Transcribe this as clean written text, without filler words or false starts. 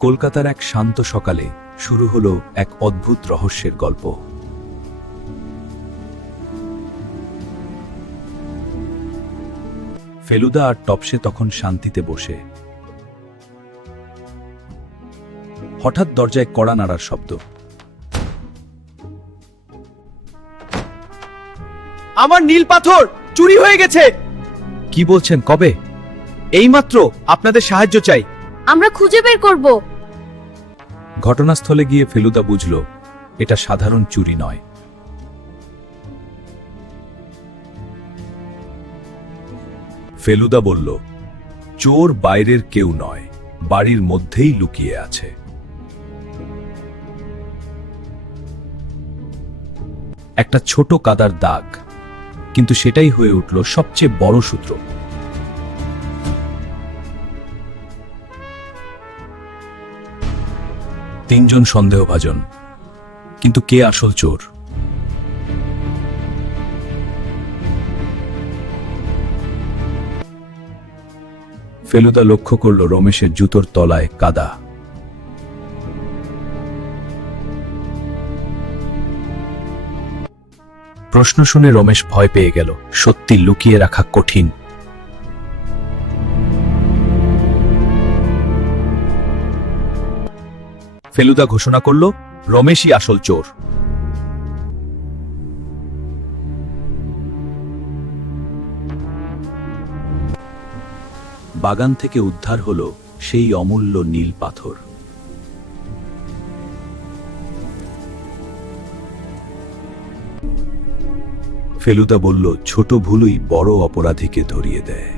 কলকাতার এক শান্ত সকালে শুরু হলো এক অদ্ভুত রহস্যের গল্প। ফেলুদা আর টপসে তখন শান্তিতে বসে। হঠাৎ দরজায় কড়া নাড়ার শব্দ। আমার নীল পাথর চুরি হয়ে গেছে। কি বলছেন? কবে? এইমাত্র। আপনাদের সাহায্য চাই। আমরা খুঁজে বের করব। ঘটনাস্থলে গিয়ে ফেলুদা বুঝল এটা সাধারণ চুরি নয়। ফেলুদা বলল, চোর বাইরের কেউ নয়, বাড়ির মধ্যেই লুকিয়ে আছে। একটা ছোট কাদার দাগ, কিন্তু সেটাই হয়ে উঠল সবচেয়ে বড় সূত্র। তিনজন সন্দেহভাজন, কিন্তু কে আসল চোর? ফেলুদা লক্ষ্য করল রমেশের জুতোর তলায় কাদা। প্রশ্ন শুনে রমেশ ভয় পেয়ে গেল। সত্যি লুকিয়ে রাখা কঠিন। ফেলুদা ঘোষণা করল, রমেশই আসল চোর। বাগান থেকে উদ্ধার হলো সেই অমূল্য নীল পাথর। ফেলুদা বলল, ছোট ভুলই বড় অপরাধীকে ধরিয়ে দেয়।